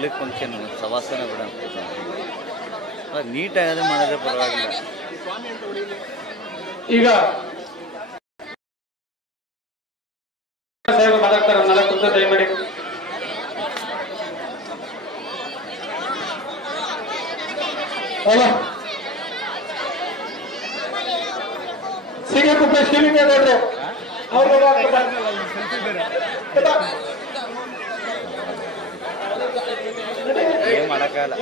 Public function ಸವಾಸನೆ ಬಿಡ ನೀಟಾಗಿ ಮಾಡಿದ್ರೆ ಪರವಾಗಿಲ್ಲ. ಈಗ ಸಾಹೇಬ್ ಮಾತಾಡ್ತಾರೆ, ನಾಳೆ ಕುಂತ ದಯಮಾಡಿ. ಸಿಗಕುಪ್ಪ ಶಿವಲಿಂಗೇಗೌಡರು ಏನ್ ಮಾಡಕ್ಕಾಗಲ್ಲ.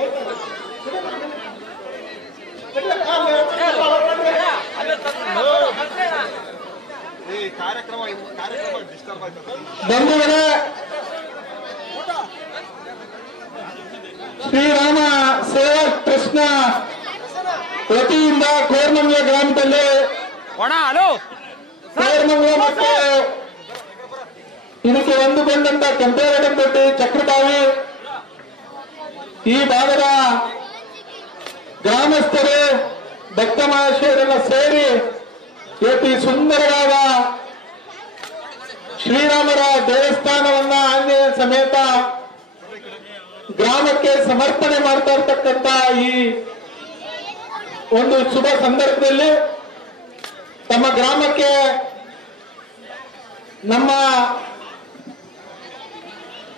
ಬಂಧುಗಳೇ, ಶ್ರೀರಾಮ ಸೇವಾ ಟ್ರಸ್ಟ್ನ ವತಿಯಿಂದ ಕೋರ್ಮಂಗ್ಲ ಗ್ರಾಮದಲ್ಲಿ ಕೋರ್ಮಂಗ್ಲ ಮತ್ತು ಇದಕ್ಕೆ ಹೊಂದಿಕೊಂಡಂತ ಕೆಂಪೇಗೌಡನಪೇಟೆ, ಚಕ್ರಬಾವಿ ಈ ಭಾಗದ ಗ್ರಾಮಸ್ಥರು ಭಕ್ತ ಮಹಾಶಯರೆಲ್ಲ ಸೇರಿ ಇವತ್ತು ಸುಂದರವಾದ ಶ್ರೀರಾಮರ ದೇವಸ್ಥಾನವನ್ನ ಆಂಜನೇಯ ಸಮೇತ ಗ್ರಾಮಕ್ಕೆ ಸಮರ್ಪಣೆ ಮಾಡ್ತಾ ಇರ್ತಕ್ಕಂಥ ಈ ಒಂದು ಶುಭ ಸಂದರ್ಭದಲ್ಲಿ ತಮ್ಮ ಗ್ರಾಮಕ್ಕೆ ನಮ್ಮ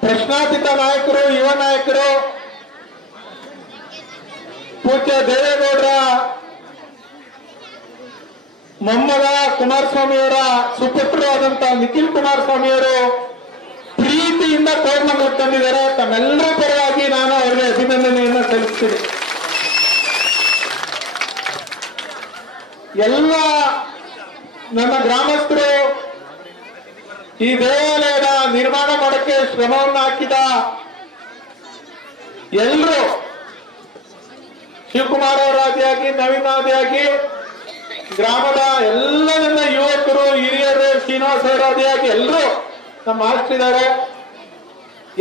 ಪ್ರಶ್ನಾತೀತ ನಾಯಕರು, ಯುವ ನಾಯಕರು, ಪೂಜ್ಯ ದೇವೇಗೌಡರ ಮೊಮ್ಮಗ ಕುಮಾರಸ್ವಾಮಿಯವರ ಸುಪುತ್ರರು ಆದಂತಹ ನಿಖಿಲ್ ಕುಮಾರಸ್ವಾಮಿಯವರು ಪ್ರೀತಿಯಿಂದ ಕೋರ್ಮಂಗಲಕ್ಕೆ ತಂದಿದ್ದಾರೆ. ತಮ್ಮೆಲ್ಲರ ಪರವಾಗಿ ನಾನು ಅವರಿಗೆ ಅಭಿನಂದನೆಯನ್ನು ಸಲ್ಲಿಸ್ತೀನಿ. ಎಲ್ಲ ನನ್ನ ಗ್ರಾಮಸ್ಥರು ಈ ದೇವಾಲಯದ ನಿರ್ಮಾಣ ಮಾಡೋಕ್ಕೆ ಶ್ರಮವನ್ನು ಹಾಕಿದ ಎಲ್ಲರೂ, ಶಿವಕುಮಾರ್ ಅವರಾದಿಯಾಗಿ, ನವೀನ್ ಆದಿಯಾಗಿ, ಗ್ರಾಮದ ಎಲ್ಲ ನನ್ನ ಯುವಕರು, ಹಿರಿಯರು, ಶ್ರೀನಿವಾಸ ಅವರಾದಿಯಾಗಿ ಎಲ್ಲರೂ ನಮ್ಮ ಮಾಸ್ಟರ್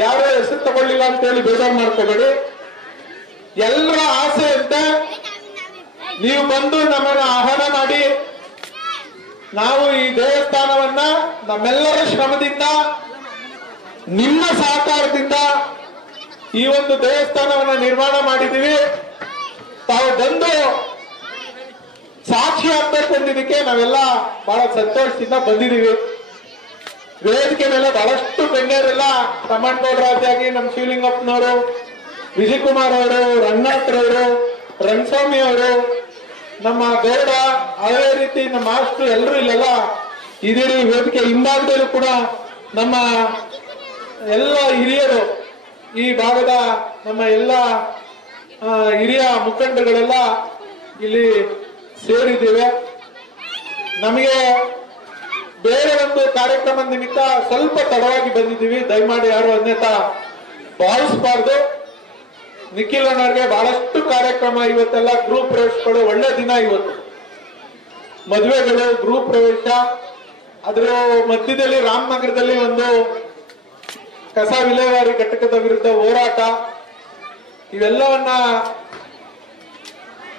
ಯಾರು ಹೆಸರು ತಗೊಳ್ಳಿಲ್ಲ ಅಂತ ಹೇಳಿ ಬೇಜಾರು ಮಾಡ್ಕೋಬೇಡಿ. ಎಲ್ಲರ ಆಸೆ ಅಂತ ನೀವು ಬಂದು ನಮ್ಮನ್ನು ಆಹ್ವಾನ ಮಾಡಿ ನಾವು ಈ ದೇವಸ್ಥಾನವನ್ನ ನಮ್ಮೆಲ್ಲರ ಶ್ರಮದಿಂದ, ನಿಮ್ಮ ಸಹಕಾರದಿಂದ ಈ ಒಂದು ದೇವಸ್ಥಾನವನ್ನ ನಿರ್ಮಾಣ ಮಾಡಿದ್ದೀವಿ. ತಾವು ಬಂದು ಸಾಕ್ಷಿ ಆಗ್ಬೇಕು ಅಂದಿದ್ದಕ್ಕೆ ನಾವೆಲ್ಲ ಬಹಳ ಸಂತೋಷದಿಂದ ಬಂದಿದ್ದೀವಿ. ವೇದಿಕೆ ಮೇಲೆ ಬಹಳಷ್ಟು ಗಣ್ಯರೆಲ್ಲ, ತಮ್ಮಣ್ಣಗೌಡರಾದಿಯಾಗಿ, ನಮ್ಮ ಶಿವಲಿಂಗಪ್ಪನವರು, ವಿಜಯಕುಮಾರ್ ಅವರು, ರಂಗನಾಥ್ರವರು, ರಂಗಸ್ವಾಮಿ ಅವರು, ನಮ್ಮ ಗೌಡ, ಅದೇ ರೀತಿ ನಮ್ಮ ಮಾಸ್ಟರ್ ಎಲ್ಲರೂ ಇಲ್ಲೆಲ್ಲ ಇದೀರಿ. ವೇದಿಕೆ ಹಿಂಭಾಗದಲ್ಲೂ ಕೂಡ ನಮ್ಮ ಎಲ್ಲ ಹಿರಿಯರು, ಈ ಭಾಗದ ನಮ್ಮ ಎಲ್ಲ ಹಿರಿಯ ಮುಖಂಡರುಗಳೆಲ್ಲ ಇಲ್ಲಿ ಸೇರಿದ್ದೇವೆ. ನಮಗೆ ಬೇರೆ ಒಂದು ಕಾರ್ಯಕ್ರಮ ನಿಮಿತ್ತ ಸ್ವಲ್ಪ ತಡವಾಗಿ ಬಂದಿದ್ದೀವಿ. ದಯಮಾಡಿ ಯಾರು ಅನ್ಯತಾ ಭಾವಿಸಬಾರ್ದು. ನಿಖಿಲ್ ಅಣ್ಣವ್ರಿಗೆ ಬಹಳಷ್ಟು ಕಾರ್ಯಕ್ರಮ ಇವತ್ತೆಲ್ಲ, ಗೃಹ ಪ್ರವೇಶಗಳು, ಒಳ್ಳೆ ದಿನ ಇವತ್ತು, ಮದುವೆಗಳು, ಗೃಹ ಪ್ರವೇಶ, ಅದರ ಮಧ್ಯದಲ್ಲಿ ರಾಮನಗರದಲ್ಲಿ ಒಂದು ಕಸ ವಿಲೇವಾರಿ ಘಟಕದ ವಿರುದ್ಧ ಹೋರಾಟ, ಇವೆಲ್ಲವನ್ನ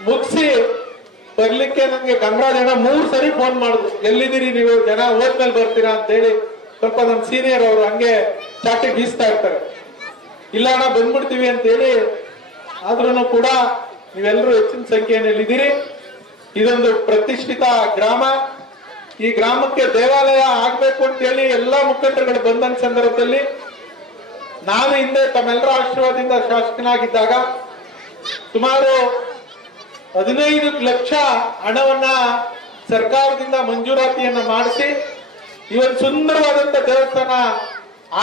ಮುಗಿಸಿ ಬರ್ಲಿಕ್ಕೆ ನನಗೆ ಗಂಗರಾಜ್ ಅಣ್ಣ 3 ಸರಿ ಫೋನ್ ಮಾಡಿದ್ರು, ಎಲ್ಲಿದ್ದೀರಿ ನೀವು, ಜನ ಹೋದ್ಮೇಲೆ ಬರ್ತೀರಾ ಅಂತ ಹೇಳಿ. ಸ್ವಲ್ಪ ನನ್ನ ಸೀನಿಯರ್ ಅವರು ಹಂಗೆ ಚಾಟಿ ಬೀಸ್ತಾ ಇರ್ತಾರೆ, ಇಲ್ಲ ಅಣ್ಣ ಬಂದ್ಬಿಡ್ತೀವಿ ಅಂತ ಹೇಳಿ. ಆದ್ರೂ ಕೂಡ ನೀವೆಲ್ಲರೂ ಹೆಚ್ಚಿನ ಸಂಖ್ಯೆಯಲ್ಲಿದ್ದೀರಿ. ಇದೊಂದು ಪ್ರತಿಷ್ಠಿತ ಗ್ರಾಮ. ಈ ಗ್ರಾಮಕ್ಕೆ ದೇವಾಲಯ ಆಗ್ಬೇಕು ಅಂತ ಹೇಳಿ ಎಲ್ಲಾ ಮುಖಂಡರುಗಳು ಬಂದ ಸಂದರ್ಭದಲ್ಲಿ ನಾನು ಹಿಂದೆ ತಮ್ಮೆಲ್ಲರ ಆಶೀರ್ವಾದದಿಂದ ಶಾಸಕನಾಗಿದ್ದಾಗ ಸುಮಾರು 15 ಲಕ್ಷ ಹಣವನ್ನ ಸರ್ಕಾರದಿಂದ ಮಂಜೂರಾತಿಯನ್ನ ಮಾಡಿಸಿ ಇವತ್ತು ಸುಂದರವಾದಂತ ದೇವಸ್ಥಾನ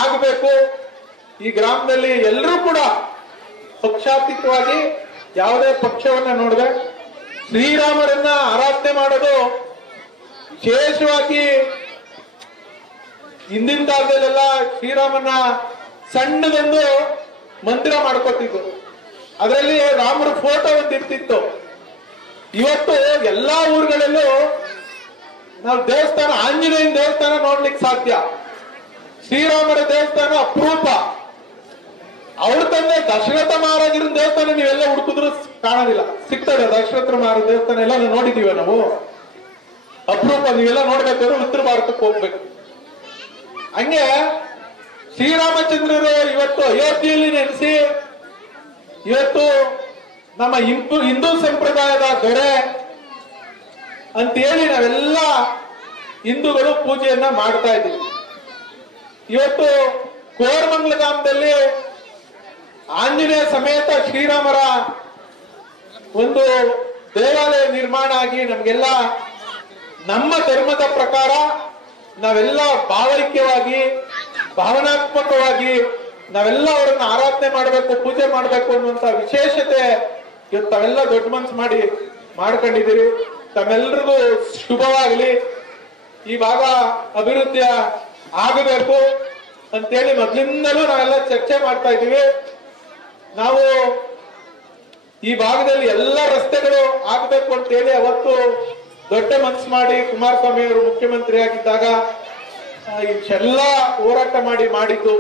ಆಗಬೇಕು. ಈ ಗ್ರಾಮದಲ್ಲಿ ಎಲ್ಲರೂ ಕೂಡ ಪಕ್ಷಾತೀತವಾಗಿ ಯಾವುದೇ ಪಕ್ಷವನ್ನ ನೋಡದೆ ಶ್ರೀರಾಮರನ್ನ ಆರಾಧನೆ ಮಾಡೋದು ವಿಶೇಷವಾಗಿ. ಹಿಂದಿನ ಕಾಲದಲ್ಲೆಲ್ಲ ಶ್ರೀರಾಮನ ಸಣ್ಣದೊಂದು ಮಂದಿರ ಮಾಡ್ಕೊತಿದ್ರು, ಅದರಲ್ಲಿ ರಾಮರ ಫೋಟೋ ಒಂದು ಇರ್ತಿತ್ತು. ಇವತ್ತು ಎಲ್ಲಾ ಊರುಗಳಲ್ಲೂ ನಾವು ದೇವಸ್ಥಾನ, ಆಂಜನೇಯನ ದೇವಸ್ಥಾನ ನೋಡ್ಲಿಕ್ಕೆ ಸಾಧ್ಯ, ಶ್ರೀರಾಮರ ದೇವಸ್ಥಾನ ಅಪರೂಪ. ಅವ್ರ ತಂದೆ ದಶರಥ ಮಹಾರಾಜರ ದೇವಸ್ಥಾನ ನೀವೆಲ್ಲ ಹುಡುಕಿದ್ರು ಕಾಣೋದಿಲ್ಲ, ಸಿಗ್ತದೆ. ದಶರಥ ಮಹಾರಾಜ ದೇವಸ್ಥಾನ ಎಲ್ಲ ನೋಡಿದೀವ ನಾವು, ಅಪರೂಪ. ನೀವೆಲ್ಲ ನೋಡ್ಬೇಕಾದ್ರೆ ಉತ್ತರ ಭಾರತಕ್ಕೆ ಹೋಗ್ಬೇಕು. ಹಂಗೆ ಶ್ರೀರಾಮಚಂದ್ರರು ಇವತ್ತು ಅಯೋಧ್ಯೆಯಲ್ಲಿ ನೆನೆಸಿ ಇವತ್ತು ನಮ್ಮ ಹಿಂದೂ ಸಂಪ್ರದಾಯದ ದೊರೆ ಅಂತೇಳಿ ನಾವೆಲ್ಲ ಹಿಂದೂಗಳು ಪೂಜೆಯನ್ನ ಮಾಡ್ತಾ ಇದ್ದೀವಿ. ಇವತ್ತು ಕೋರಮಂಗಲ ಗ್ರಾಮದಲ್ಲಿ ಆಂಜನೇಯ ಸಮೇತ ಶ್ರೀರಾಮರ ಒಂದು ದೇವಾಲಯ ನಿರ್ಮಾಣ ಆಗಿ ನಮ್ಗೆಲ್ಲ ನಮ್ಮ ಧರ್ಮದ ಪ್ರಕಾರ ನಾವೆಲ್ಲ ಭಾವೈಕ್ಯವಾಗಿ ಭಾವನಾತ್ಮಕವಾಗಿ ನಾವೆಲ್ಲ ಅವರನ್ನ ಆರಾಧನೆ ಮಾಡಬೇಕು, ಪೂಜೆ ಮಾಡಬೇಕು ಅನ್ನುವಂತ ವಿಶೇಷತೆ ಇವತ್ತು ತಾವೆಲ್ಲ ದೊಡ್ಡ ಮನ್ಸು ಮಾಡಿ ಮಾಡ್ಕೊಂಡಿದ್ದೀರಿ. ತಮ್ಮೆಲ್ಲರಿಗೂ ಶುಭವಾಗಲಿ. ಈ ಭಾಗ ಅಭಿವೃದ್ಧಿ ಆಗಬೇಕು ಅಂತೇಳಿ ಮೊದಲಿಂದಲೂ ನಾವೆಲ್ಲ ಚರ್ಚೆ ಮಾಡ್ತಾ ಇದ್ದೀವಿ. ನಾವು ಈ ಭಾಗದಲ್ಲಿ ಎಲ್ಲ ರಸ್ತೆಗಳು ಆಗಬೇಕು ಅಂತೇಳಿ ಅವತ್ತು ದೊಡ್ಡ ಮನಸ್ಸು ಮಾಡಿ ಕುಮಾರಸ್ವಾಮಿ ಅವರು ಮುಖ್ಯಮಂತ್ರಿ ಆಗಿದ್ದಾಗ ಇಷ್ಟೆಲ್ಲ ಹೋರಾಟ ಮಾಡಿದ್ದು.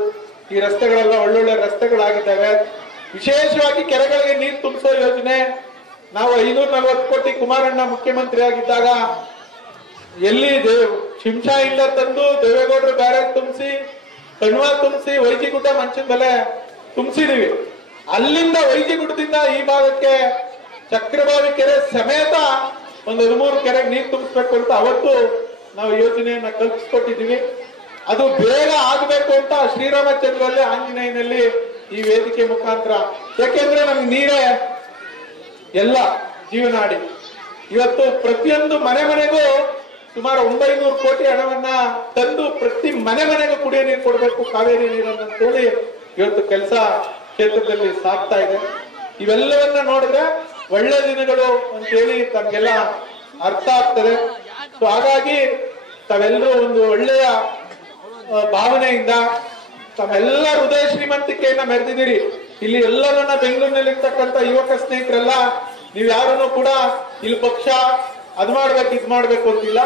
ಈ ರಸ್ತೆಗಳೆಲ್ಲ ಒಳ್ಳೊಳ್ಳೆ ರಸ್ತೆಗಳಾಗಿದ್ದಾವೆ. ವಿಶೇಷವಾಗಿ ಕೆರೆಗಳಿಗೆ ನೀರು ತುಂಬಿಸೋ ಯೋಜನೆ ನಾವು 540 ಕೋಟಿ ಕುಮಾರಣ್ಣ ಮುಖ್ಯಮಂತ್ರಿ ಆಗಿದ್ದಾಗ ಎಲ್ಲಿ ಶಿಂಷಾಯಿಂದ ತಂದು ದೇವೇಗೌಡರು ಬ್ಯಾರೇಜ್ ತುಂಬಿಸಿ, ಕಣ್ವಾ ತುಂಬಿಸಿ, ವೈಜಿಗುಡ್ಡ ಮಂಚದ ಮೇಲೆ ತುಂಬಿಸಿದೀವಿ. ಅಲ್ಲಿಂದ ವೈಜಿಗುಡ್ಡದಿಂದ ಈ ಭಾಗಕ್ಕೆ ಚಕ್ರಬಾವಿ ಕೆರೆ ಸಮೇತ ಒಂದು 13 ಕೆರೆಗೆ ನೀರು ತುಂಬಿಸ್ಬೇಕು ಅಂತ ಅವತ್ತು ನಾವು ಯೋಜನೆಯನ್ನ ಕಲ್ಪಿಸ್ಕೊಟ್ಟಿದ್ದೀವಿ. ಅದು ಬೇಗ ಆಗಬೇಕು ಅಂತ ಶ್ರೀರಾಮಚಂದ್ರಲ್ಲಿ ಆಂಜನೇಯನಲ್ಲಿ ಈ ವೇದಿಕೆ ಮುಖಾಂತರ, ಯಾಕೆಂದ್ರೆ ನಮ್ಗೆ ನೀರೇ ಎಲ್ಲ ಜೀವನಾಡಿ. ಇವತ್ತು ಪ್ರತಿಯೊಂದು ಮನೆಗೂ ಸುಮಾರು 900 ಕೋಟಿ ಹಣವನ್ನ ತಂದು ಪ್ರತಿ ಮನೆಗೂ ಕುಡಿಯೋ ನೀರು ಕೊಡಬೇಕು, ಕಾವೇರಿ ನೀರನ್ನು ಅಂತೇಳಿ ಇವತ್ತು ಕೆಲಸ ಕ್ಷೇತ್ರದಲ್ಲಿ ಸಾಗ್ತಾ ಇದೆ. ಇವೆಲ್ಲವನ್ನ ನೋಡಿದ್ರೆ ಒಳ್ಳೆ ದಿನಗಳು ಅಂತೇಳಿ ತಮ್ಗೆಲ್ಲ ಅರ್ಥ ಆಗ್ತದೆ. ಸೊ ಹಾಗಾಗಿ ತಾವೆಲ್ಲರೂ ಒಂದು ಒಳ್ಳೆಯ ಭಾವನೆಯಿಂದ ತಮ್ಮೆಲ್ಲ ಹೃದಯ ಶ್ರೀಮಂತಿಕೆಯನ್ನ ಮೆರೆದಿದ್ದೀರಿ. ಇಲ್ಲಿ ಎಲ್ಲರನ್ನ ಬೆಂಗಳೂರಿನಲ್ಲಿ ಇರ್ತಕ್ಕಂಥ ಯುವಕ ಸ್ನೇಹಿತರೆಲ್ಲ ನೀವು ಯಾರನ್ನು ಕೂಡ ಇಲ್ಲಿ ಪಕ್ಷ ಅದ್ ಮಾಡ್ಬೇಕು ಇದ್ ಮಾಡ್ಬೇಕು ಅಂತಿಲ್ಲ.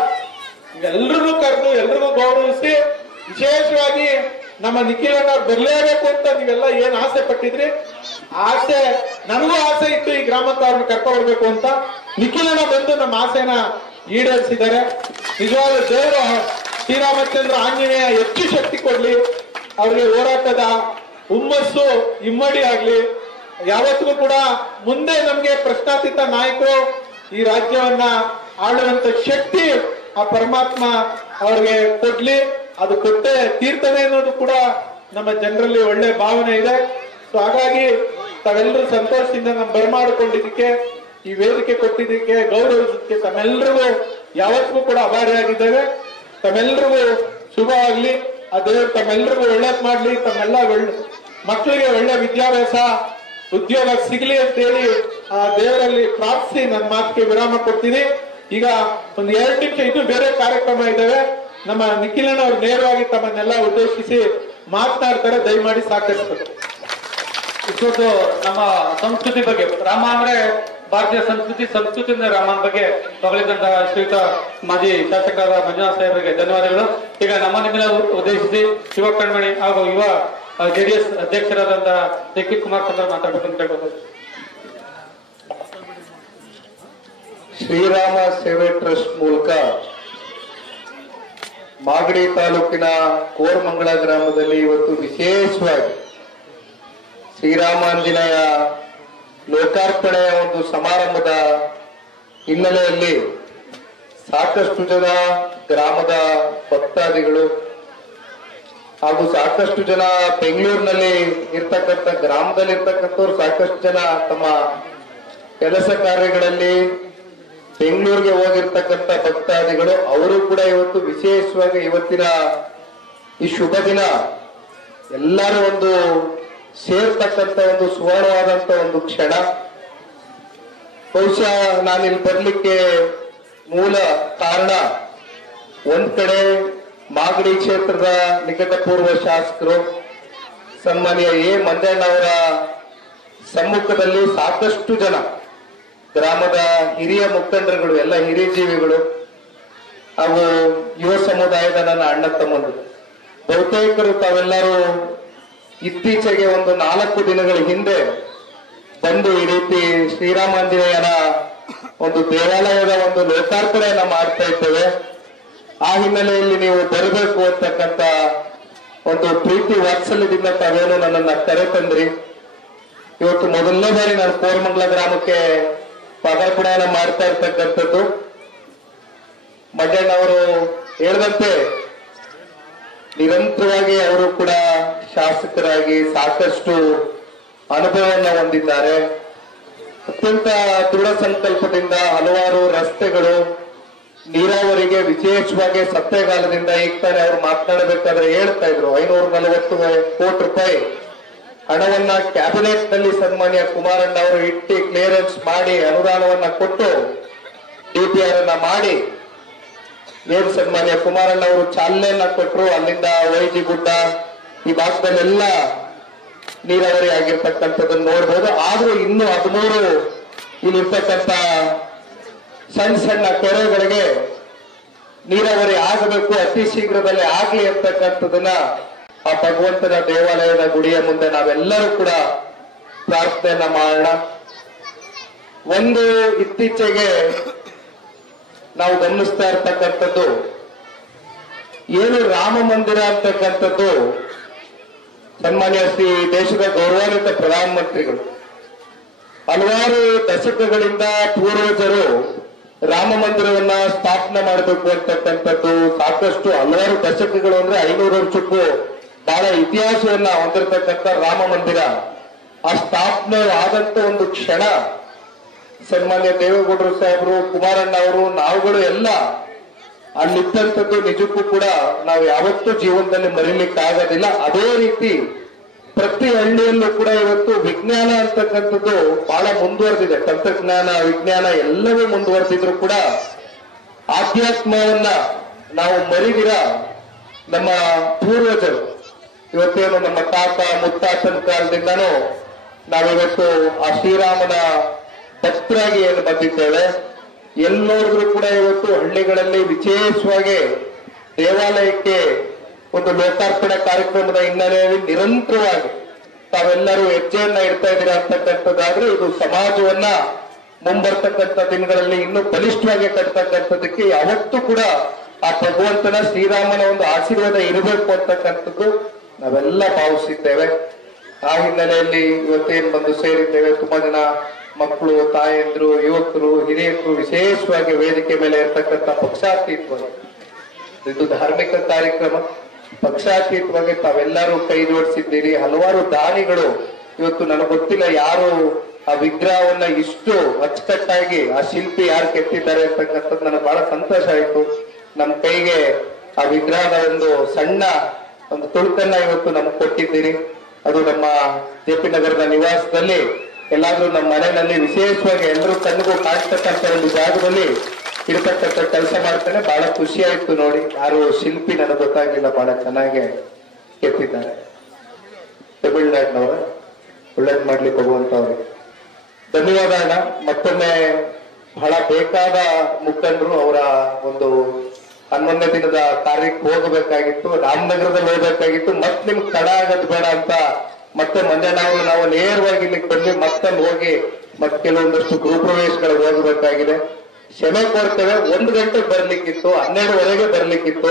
ಎಲ್ರಿಗೂ ಕರೆದು ಎಲ್ರಿಗೂ ಗೌರವಿಸಿ, ವಿಶೇಷವಾಗಿ ನಮ್ಮ ನಿಖಿಲಣ್ಣ ಬರ್ಲೇಬೇಕು ಅಂತ ನೀವೆಲ್ಲ ಏನ್ ಆಸೆ ಪಟ್ಟಿದ್ರಿ, ಆಸೆ ನನಗೂ ಆಸೆ ಇತ್ತು ಈ ಗ್ರಾಮಕ್ಕೆ ಅವ್ರನ್ನ ಕರ್ಕೊಂಡ್ಬರ್ಬೇಕು ಅಂತ. ನಿಖಿಲಣ್ಣ ಬಂದು ನಮ್ಮ ಆಸೆನ ಈಡೇರಿಸಿದ್ದಾರೆ. ನಿಜವಾದ ದೇವರು ಶ್ರೀರಾಮಚಂದ್ರ ಆಂಜನೇಯ ಹೆಚ್ಚು ಶಕ್ತಿ ಕೊಡ್ಲಿ, ಅವ್ರಿಗೆ ಹೋರಾಟದ ಹುಮ್ಮಸ್ಸು ಇಮ್ಮಡಿ ಆಗ್ಲಿ. ಯಾವತ್ತಿಗೂ ಕೂಡ ಮುಂದೆ ನಮ್ಗೆ ಪ್ರಶ್ನಾತೀತ ನಾಯಕರು ಈ ರಾಜ್ಯವನ್ನ ಆಳುವಂತ ಶಕ್ತಿ ಆ ಪರಮಾತ್ಮ ಅವ್ರಿಗೆ ಕೊಡ್ಲಿ. ಅದು ಕೊಟ್ಟೆ ತೀರ್ಥನೆ ಅನ್ನೋದು ಕೂಡ ನಮ್ಮ ಜನರಲ್ಲಿ ಒಳ್ಳೆ ಭಾವನೆ ಇದೆ. ಸೊ ಹಾಗಾಗಿ ತಾವೆಲ್ಲರೂ ಸಂತೋಷದಿಂದ ನಮ್ಮ ಬರಮಾಡಿಕೊಂಡಿದ್ದಕ್ಕೆ, ಈ ವೇದಿಕೆ ಕೊಟ್ಟಿದ್ದಕ್ಕೆ, ಗೌರವಿಸೋದಕ್ಕೆ ತಮ್ಮೆಲ್ಲರಿಗೂ ಯಾವತ್ತಿಗೂ ಕೂಡ ಅಭಾರಿಯಾಗಿದ್ದೇವೆ. ತಮ್ಮೆಲ್ಲರಿಗೂ ಶುಭ ಆಗ್ಲಿ. ಆ ದೇವರು ತಮ್ಮೆಲ್ಲರಿಗೂ ಒಳ್ಳೇದ್ ಮಾಡ್ಲಿ. ತಮ್ಮೆಲ್ಲ ಮಕ್ಕಳಿಗೆ ಒಳ್ಳೆ ವಿದ್ಯಾಭ್ಯಾಸ ಉದ್ಯೋಗ ಸಿಗ್ಲಿ ಅಂತೇಳಿ ಆ ದೇವರಲ್ಲಿ ಪ್ರಾರ್ಥಿಸಿ ನನ್ನ ಮಾತಿಗೆ ವಿರಾಮ ಕೊಡ್ತೀನಿ. ಈಗ ಒಂದು 2 ನಿಮಿಷ ಇನ್ನೂ ಬೇರೆ ಕಾರ್ಯಕ್ರಮ ಇದ್ದಾವೆ. ನಮ್ಮ ನಿಖಿಲಣ್ಣ ಅವರು ನೇರವಾಗಿ ತಮ್ಮನ್ನೆಲ್ಲ ಉದ್ದೇಶಿಸಿ ಮಾತನಾಡ್ತಾರೆ. ದಯಮಾಡಿ ಸಹಕರಿಸಬೇಕು. ಇಷ್ಟೊಂದು ನಮ್ಮ ಸಂಸ್ಕೃತಿ ಬಗ್ಗೆ, ರಾಮ ಅಂದ್ರೆ ಭಾರತೀಯ ಸಂಸ್ಕೃತಿ ಅಂದ್ರೆ ರಾಮನ ಬಗ್ಗೆ ಹೊಗಳಿದಂತಹ ಶ್ರೀಯುತ ಮಾಜಿ ಶಾಸಕರಾದ ಮಂಜುನಾಥ್ ಸಾಹೇಬರಿಗೆ ಧನ್ಯವಾದಗಳು. ಈಗ ನಿಮ್ಮನ್ನ ಉದ್ದೇಶಿಸಿ ಯುವ ಕಣ್ಮಣಿ ಹಾಗೂ ಯುವ ಜೆಡಿಎಸ್ ಅಧ್ಯಕ್ಷರಾದಂತಹ ನಿಖಿಲ್ ಕುಮಾರಸ್ವಾಮಿ ಮಾತಾಡಬೇಕು ಅಂತ ಹೇಳ್ಬೋದು. ಶ್ರೀರಾಮ ಸೇವೆ ಟ್ರಸ್ಟ್ ಮೂಲಕ ಮಾಗಡಿ ತಾಲೂಕಿನ ಕೋರಮಂಗಲ ಗ್ರಾಮದಲ್ಲಿ ಇವತ್ತು ವಿಶೇಷವಾಗಿ ಶ್ರೀರಾಮಾಂಜನೇಯ ಲೋಕಾರ್ಪಣೆಯ ಒಂದು ಸಮಾರಂಭದ ಹಿನ್ನೆಲೆಯಲ್ಲಿ ಸಾಕಷ್ಟು ಜನ ಗ್ರಾಮದ ಭಕ್ತಾದಿಗಳು ಹಾಗೂ ಸಾಕಷ್ಟು ಜನ ಬೆಂಗಳೂರಿನಲ್ಲಿ ಇರ್ತಕ್ಕಂಥ ಗ್ರಾಮದಲ್ಲಿ ಇರ್ತಕ್ಕಂಥವ್ರು ಸಾಕಷ್ಟು ಜನ ತಮ್ಮ ಕೆಲಸ ಕಾರ್ಯಗಳಲ್ಲಿ ಬೆಂಗಳೂರಿಗೆ ಹೋಗಿರ್ತಕ್ಕಂಥ ಭಕ್ತಾದಿಗಳು ಅವರು ಕೂಡ ಇವತ್ತು ವಿಶೇಷವಾಗಿ ಇವತ್ತಿನ ಈ ಶುಭ ದಿನ ಎಲ್ಲರೂ ಒಂದು ಸೇರ್ತಕ್ಕಂಥ ಒಂದು ಸುವರ್ಣವಾದಂತ ಒಂದು ಕ್ಷಣ. ಬಹುಶಃ ನಾನಿಲ್ಲಿ ಬರ್ಲಿಕ್ಕೆ ಮೂಲ ಕಾರಣ, ಒಂದ್ ಕಡೆ ಮಾಗಡಿ ಕ್ಷೇತ್ರದ ನಿಕಟಪೂರ್ವ ಶಾಸಕರು ಸನ್ಮಾನ್ಯ ಮಂಜಣ್ಣ ಅವರ ಸಮ್ಮುಖದಲ್ಲಿ ಸಾಕಷ್ಟು ಜನ ಗ್ರಾಮದ ಹಿರಿಯ ಮುಖಂಡರುಗಳು, ಎಲ್ಲ ಹಿರಿಯ ಜೀವಿಗಳು ಹಾಗೂ ಯುವ ಸಮುದಾಯದ ನನ್ನ ಅಣ್ಣ ತಮ್ಮಂದರು ಬಹುತೇಕರು ತಾವೆಲ್ಲರೂ ಇತ್ತೀಚೆಗೆ ಒಂದು 4 ದಿನಗಳ ಹಿಂದೆ ಬಂದು ಈ ರೀತಿ ಶ್ರೀರಾಮಾಂಜನೇಯನ ಒಂದು ದೇವಾಲಯದ ಒಂದು ಲೋಕಾರ್ಪಣೆಯನ್ನ ಮಾಡ್ತಾ ಇದ್ದೇವೆ. ಆ ಹಿನ್ನೆಲೆಯಲ್ಲಿ ನೀವು ಬರಬೇಕು ಅಂತಕ್ಕಂಥ ಒಂದು ಪ್ರೀತಿ ವಾತ್ಸಲ್ಯದಿಂದ ತಾವೇನು ನನ್ನನ್ನ ಕರೆ ತಂದ್ರಿ. ಇವತ್ತು ಮೊದಲನೇ ಬಾರಿ ನಾನು ಕೋರಮಂಗಲ ಗ್ರಾಮಕ್ಕೆ ಪದಾರ್ಪಣೆಯನ್ನ ಮಾಡ್ತಾ ಇರ್ತಕ್ಕಂಥದ್ದು. ಮಂಡ್ಯಣ್ಣವರು ಹೇಳಿದಂತೆ ನಿರಂತರವಾಗಿ ಅವರು ಕೂಡ ಶಾಸಕರಾಗಿ ಸಾಕಷ್ಟು ಅನುಭವವನ್ನ ಹೊಂದಿದ್ದಾರೆ. ಅತ್ಯಂತ ದೃಢ ಸಂಕಲ್ಪದಿಂದ ಹಲವಾರು ರಸ್ತೆಗಳು, ನೀರಾವರಿಗೆ ವಿಶೇಷವಾಗಿ ಸತ್ಯಗಾಲದಿಂದ ಈಗ ತಾನೇ ಅವರು ಮಾತನಾಡಬೇಕಾದ್ರೆ ಹೇಳ್ತಾ ಇದ್ರು 540 ಕೋಟಿ ರೂಪಾಯಿ ಹಣವನ್ನ ಕ್ಯಾಬಿನೆಟ್ ನಲ್ಲಿ ಸನ್ಮಾನ್ಯ ಕುಮಾರಣ್ಣ ಅವರು ಇಟ್ಟು ಕ್ಲಿಯರೆನ್ಸ್ ಮಾಡಿ ಅನುದಾನವನ್ನ ಕೊಟ್ಟು DPR ಅನ್ನ ಮಾಡಿ ಏನ್ ಸನ್ಮಾನ್ಯ ಕುಮಾರಣ್ಣ ಅವರು ಚಾಲನೆಯನ್ನ ಕೊಟ್ಟರು. ಅಲ್ಲಿಂದ ವೈಜಿ ಗುಡ್ಡ ಈ ಭಾಗದಲ್ಲೆಲ್ಲ ನೀರಾವರಿ ಆಗಿರ್ತಕ್ಕಂಥದ್ದನ್ನು ನೋಡ್ಬೋದು. ಆದ್ರೂ ಇನ್ನು 13 ಇಲ್ಲಿರ್ತಕ್ಕಂಥ ಸಣ್ಣ ಸಣ್ಣ ಕೆರೆಗಳಿಗೆ ನೀರಾವರಿ ಆಗಬೇಕು, ಅತಿ ಶೀಘ್ರದಲ್ಲಿ ಆಗ್ಲಿ ಅಂತಕ್ಕಂಥದನ್ನ ಆ ಭಗವಂತನ ದೇವಾಲಯದ ಗುಡಿಯ ಮುಂದೆ ನಾವೆಲ್ಲರೂ ಕೂಡ ಪ್ರಾರ್ಥನೆಯನ್ನ ಮಾಡೋಣ. ಒಂದು ಇತ್ತೀಚೆಗೆ ನಾವು ಗಮನಿಸ್ತಾ ಇರ್ತಕ್ಕಂಥದ್ದು ಏನು ರಾಮ ಮಂದಿರ ಅಂತಕ್ಕಂಥದ್ದು ಸನ್ಮಾನ್ಯ ಶ್ರೀ ದೇಶದ ಗೌರವಾನ್ವಿತ ಪ್ರಧಾನಮಂತ್ರಿಗಳು ಹಲವಾರು ದಶಕಗಳಿಂದ ಪೂರ್ವಜರು ರಾಮ ಮಂದಿರವನ್ನ ಸ್ಥಾಪನೆ ಮಾಡಬೇಕು ಅಂತಕ್ಕಂಥದ್ದು ಸಾಕಷ್ಟು ಹಲವಾರು ದಶಕಗಳು ಅಂದ್ರೆ 500 ವರ್ಷಕ್ಕೂ ಬಹಳ ಇತಿಹಾಸವನ್ನ ಹೊಂದಿರತಕ್ಕಂಥ ರಾಮ ಮಂದಿರ ಆ ಸ್ಥಾಪನೆ ಆದಂತ ಒಂದು ಕ್ಷಣ ಸನ್ಮಾನ್ಯ ದೇವೇಗೌಡರು ಸಾಹೇಬರು, ಕುಮಾರಣ್ಣ ಅವರು, ನಾವುಗಳು ಎಲ್ಲ ಅಲ್ಲಿದ್ದಂಥದ್ದು ನಿಜಕ್ಕೂ ಕೂಡ ನಾವು ಯಾವತ್ತೂ ಜೀವನದಲ್ಲಿ ಮರಿಲಿಕ್ಕೆ ಆಗೋದಿಲ್ಲ. ಅದೇ ರೀತಿ ಪ್ರತಿ ಹಳ್ಳಿಯಲ್ಲೂ ಕೂಡ ಇವತ್ತು ವಿಜ್ಞಾನ ಅಂತಕ್ಕಂಥದ್ದು ಬಹಳ ಮುಂದುವರೆದಿದೆ. ತಂತ್ರಜ್ಞಾನ, ವಿಜ್ಞಾನ ಎಲ್ಲವೂ ಮುಂದುವರೆದಿದ್ರು ಕೂಡ ಆಧ್ಯಾತ್ಮವನ್ನ ನಾವು ಮರಿದಿರ ನಮ್ಮ ಪೂರ್ವಜರು ಇವತ್ತೇನು ನಮ್ಮ ತಾತ ಮುತ್ತಾತನ ಕಾಲದಿಂದನೂ ನಾವಿವತ್ತು ಆ ಶ್ರೀರಾಮನ ಭಕ್ತರಾಗಿ ಏನು ಬಂದಿದ್ದೇವೆ. ಎಲ್ಲಿ ನೋಡಿದ್ರು ಕೂಡ ಇವತ್ತು ಹಳ್ಳಿಗಳಲ್ಲಿ ವಿಶೇಷವಾಗಿ ದೇವಾಲಯಕ್ಕೆ ಒಂದು ಲೋಕಾರ್ಪಣೆ ಕಾರ್ಯಕ್ರಮದ ಹಿನ್ನೆಲೆಯಲ್ಲಿ ನಿರಂತರವಾಗಿ ತಾವೆಲ್ಲರೂ ಹೆಜ್ಜೆಯನ್ನ ಇಡ್ತಾ ಇದ್ದೀರಾ ಅಂತಕ್ಕಂಥದ್ದಾದ್ರೆ ಇದು ಸಮಾಜವನ್ನ ಮುಂಬರ್ತಕ್ಕಂಥ ದಿನಗಳಲ್ಲಿ ಇನ್ನೂ ಬಲಿಷ್ಠವಾಗಿ ಕಟ್ತಕ್ಕಂಥದಕ್ಕೆ ಯಾವತ್ತೂ ಕೂಡ ಆ ಭಗವಂತನ ಶ್ರೀರಾಮನ ಒಂದು ಆಶೀರ್ವಾದ ಇರಬೇಕು ಅಂತಕ್ಕಂಥದ್ದು ನಾವೆಲ್ಲ ಭಾವಿಸಿದ್ದೇವೆ. ಆ ಹಿನ್ನೆಲೆಯಲ್ಲಿ ಇವತ್ತೇನು ಬಂದು ಸೇರಿದ್ದೇವೆ. ತುಂಬಾ ಜನ ಮಕ್ಕಳು, ತಾಯಂದ್ರು, ಯುವಕರು, ಹಿರಿಯರು ವಿಶೇಷವಾಗಿ ವೇದಿಕೆ ಮೇಲೆ ಇರ್ತಕ್ಕಂಥ ಪಕ್ಷಾತೀತವಾಗಿ ಇದು ಧಾರ್ಮಿಕ ಕಾರ್ಯಕ್ರಮ. ಪಕ್ಷಾತೀತವಾಗಿ ತಾವೆಲ್ಲರೂ ಕೈ ಜೋಡಿಸಿದ್ದೀರಿ. ಹಲವಾರು ದಾನಿಗಳು ಇವತ್ತು ನನಗೆ ಗೊತ್ತಿಲ್ಲ ಯಾರು ಆ ವಿಗ್ರಹವನ್ನ ಇಷ್ಟು ಅಚ್ಚುಕಟ್ಟಾಗಿ ಆ ಶಿಲ್ಪಿ ಯಾರು ಕೆತ್ತಿದ್ದಾರೆ ಅಂತಕ್ಕಂಥದ್ದು ನನಗೆ ಬಹಳ ಸಂತೋಷ ಆಯ್ತು. ನಮ್ಮ ಕೈಗೆ ಆ ವಿಗ್ರಹದ ಒಂದು ಸಣ್ಣ ಒಂದು ತುಣುಕನ್ನ ಇವತ್ತು ನಮ್ಗೆ ಕೊಟ್ಟಿದ್ದೀರಿ. ಅದು ನಮ್ಮ JP ನಗರದ ನಿವಾಸದಲ್ಲಿ ಎಲ್ಲಾದ್ರೂ ನಮ್ಮ ಮನೆಯಲ್ಲಿ ವಿಶೇಷವಾಗಿ ಎಲ್ಲರೂ ಕಣ್ಣಿಗೂ ಕಾಣ್ತಕ್ಕಂಥ ಒಂದು ಜಾಗದಲ್ಲಿ ಇರತಕ್ಕಂಥ ಕೆಲಸ ಮಾಡ್ತಾನೆ. ಬಹಳ ಖುಷಿ ಆಯ್ತು ನೋಡಿ. ಯಾರು ಶಿಲ್ಪಿ ನನಗೆ ಗೊತ್ತಾಗ್ಲಿಲ್ಲ, ಬಹಳ ಚೆನ್ನಾಗಿ ಕೆತ್ತಿದ್ದಾರೆ. ತಮಿಳ್ನಾಡಿನವರ ಒಳ್ಳೇದ್ ಮಾಡ್ಲಿಕ್ಕೆ ಹೋಗುವಂತವ್ರಿಗೆ ಧನ್ಯವಾದ ಅಣ್ಣ. ಮತ್ತೊಮ್ಮೆ ಬಹಳ ಬೇಕಾದ ಮುಖಂಡರು ಅವರ ಒಂದು 11ನೇ ದಿನದ ಕಾರ್ಯಕ್ಕೆ ಹೋಗಬೇಕಾಗಿತ್ತು, ರಾಮನಗರದಲ್ಲಿ ಹೋಗಬೇಕಾಗಿತ್ತು. ಮತ್ತೆ ನಿಮ್ಗೆ ತಡ ಆಗೋದು ಬೇಡ ಅಂತ ಮತ್ತೆ ನಾವು ನೇರವಾಗಿ ಇಲ್ಲಿಗೆ ಬಂದು ಮತ್ತಲ್ಲಿ ಹೋಗಿ ಮತ್ತೆ ಕೆಲವೊಂದಷ್ಟು ಗೃಹಪ್ರವೇಶಗಳಿಗೆ ಹೋಗಬೇಕಾಗಿದೆ. ಕ್ಷಮೆ ಕೋರ್ತೇವೆ. 1 ಗಂಟೆಗೆ ಬರ್ಲಿಕ್ಕಿತ್ತು, 12ವರೆಗೆ ಬರ್ಲಿಕ್ಕಿತ್ತು.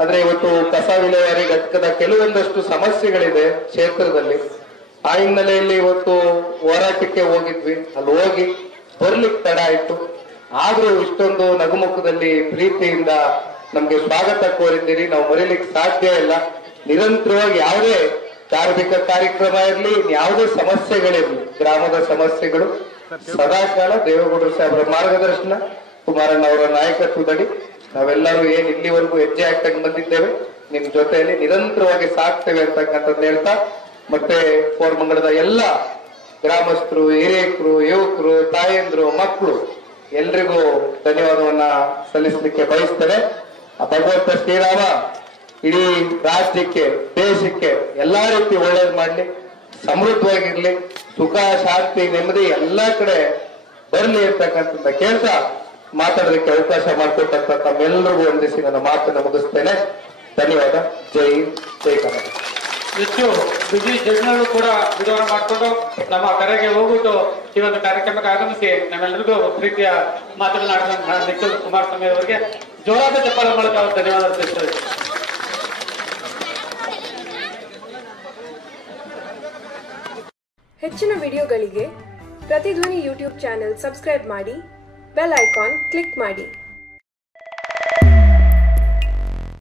ಆದ್ರೆ ಇವತ್ತು ಕಸ ವಿಲೇವಾರಿ ಘಟಕದ ಕೆಲವೊಂದಷ್ಟು ಸಮಸ್ಯೆಗಳಿದೆ ಕ್ಷೇತ್ರದಲ್ಲಿ. ಆ ಹಿನ್ನೆಲೆಯಲ್ಲಿ ಇವತ್ತು ಹೋರಾಟಕ್ಕೆ ಹೋಗಿದ್ವಿ. ಅಲ್ಲಿ ಹೋಗಿ ಬರ್ಲಿಕ್ಕೆ ತಡ ಆಯ್ತು. ಆದ್ರೂ ಇಷ್ಟೊಂದು ನಗುಮುಖದಲ್ಲಿ ಪ್ರೀತಿಯಿಂದ ನಮ್ಗೆ ಸ್ವಾಗತ ಕೋರಿದ್ದೀರಿ. ನಾವು ಮರೀಲಿಕ್ಕೆ ಸಾಧ್ಯ ಇಲ್ಲ. ನಿರಂತರವಾಗಿ ಯಾವುದೇ ಧಾರ್ಮಿಕ ಕಾರ್ಯಕ್ರಮ ಇರಲಿ, ಯಾವುದೇ ಸಮಸ್ಯೆಗಳಿರಲಿ, ಗ್ರಾಮದ ಸಮಸ್ಯೆಗಳು ಸದಾಕಾಲ ದೇವೇಗೌಡರು ಸಾಹೇಬರ ಮಾರ್ಗದರ್ಶನ, ಕುಮಾರಣ್ಣ ಅವರ ನಾಯಕತ್ವದಡಿ ನಾವೆಲ್ಲರೂ ಏನ್ ಇಲ್ಲಿವರೆಗೂ ಹೆಜ್ಜೆ ಹಾಕೊಂಡು ಬಂದಿದ್ದೇವೆ ನಿಮ್ ಜೊತೆಯಲ್ಲಿ ನಿರಂತರವಾಗಿ ಸಾಕ್ತೇವೆ ಅಂತಕ್ಕಂಥದ್ದು ಹೇಳ್ತಾ, ಮತ್ತೆ ಕೋರಮಂಗಲದ ಎಲ್ಲ ಗ್ರಾಮಸ್ಥರು, ಹಿರಿಯಕರು, ಯುವಕರು, ತಾಯಂದ್ರು, ಮಕ್ಕಳು ಎಲ್ರಿಗೂ ಧನ್ಯವಾದವನ್ನ ಸಲ್ಲಿಸಲಿಕ್ಕೆ ಬಯಸ್ತೇನೆ. ಆ ಭಗವಂತ ಶ್ರೀರಾಮ ಇಡೀ ರಾಜ್ಯಕ್ಕೆ, ದೇಶಕ್ಕೆ ಎಲ್ಲಾ ರೀತಿ ಒಳ್ಳೇದು ಮಾಡ್ಲಿ, ಸಮೃದ್ಧವಾಗಿರ್ಲಿ, ಸುಖ, ಶಾಂತಿ, ನೆಮ್ಮದಿ ಎಲ್ಲಾ ಕಡೆ ಬರ್ಲಿ ಇರ್ತಕ್ಕಂಥ ಕೇಳ್ತಾ ಮಾತಾಡೋದಕ್ಕೆ ಅವಕಾಶ ಮಾಡಿಕೊಟ್ಟಂತ ತಮ್ಮೆಲ್ಲರಿಗೂ ವಂದಿಸಿ ನನ್ನ ಮಾತನ್ನು ಮುಗಿಸ್ತೇನೆ. ಧನ್ಯವಾದ. ಜೈ ಹಿಂದ್, ಜೈ ಕರ್ನಾಟಕ. ಹೆಚ್ಚು ಬಿಸಿ ಜನರು ಕೂಡ ವಿಧಾನ ಮಾಡಿಕೊಂಡು ನಮ್ಮ ಕರೆಗೆ ಹೋಗ್ಬಿಟ್ಟು ಈ ಒಂದು ಕಾರ್ಯಕ್ರಮಕ್ಕೆ ಆಗಮಿಸಿ ನಮ್ಮೆಲ್ಲರಿಗೂ ಪ್ರೀತಿಯ ಮಾತನಾಡಿದ ನಿಖಿಲ್ ಕುಮಾರಸ್ವಾಮಿ ಅವರಿಗೆ ಜೋರಾದ ಚಪ್ಪಾಳೆ ಮೂಲಕ ಧನ್ಯವಾದ ತಿಳಿಸ್ತೇವೆ. ಹೆಚ್ಚಿನ ವಿಡಿಯೋಗಳಿಗೆ ಪ್ರತಿಧ್ವನಿ ಯೂಟ್ಯೂಬ್ ಚಾನೆಲ್ ಸಬ್ಸ್ಕ್ರೈಬ್ ಮಾಡಿ, ಬೆಲ್ ಐಕಾನ್ ಕ್ಲಿಕ್ ಮಾಡಿ.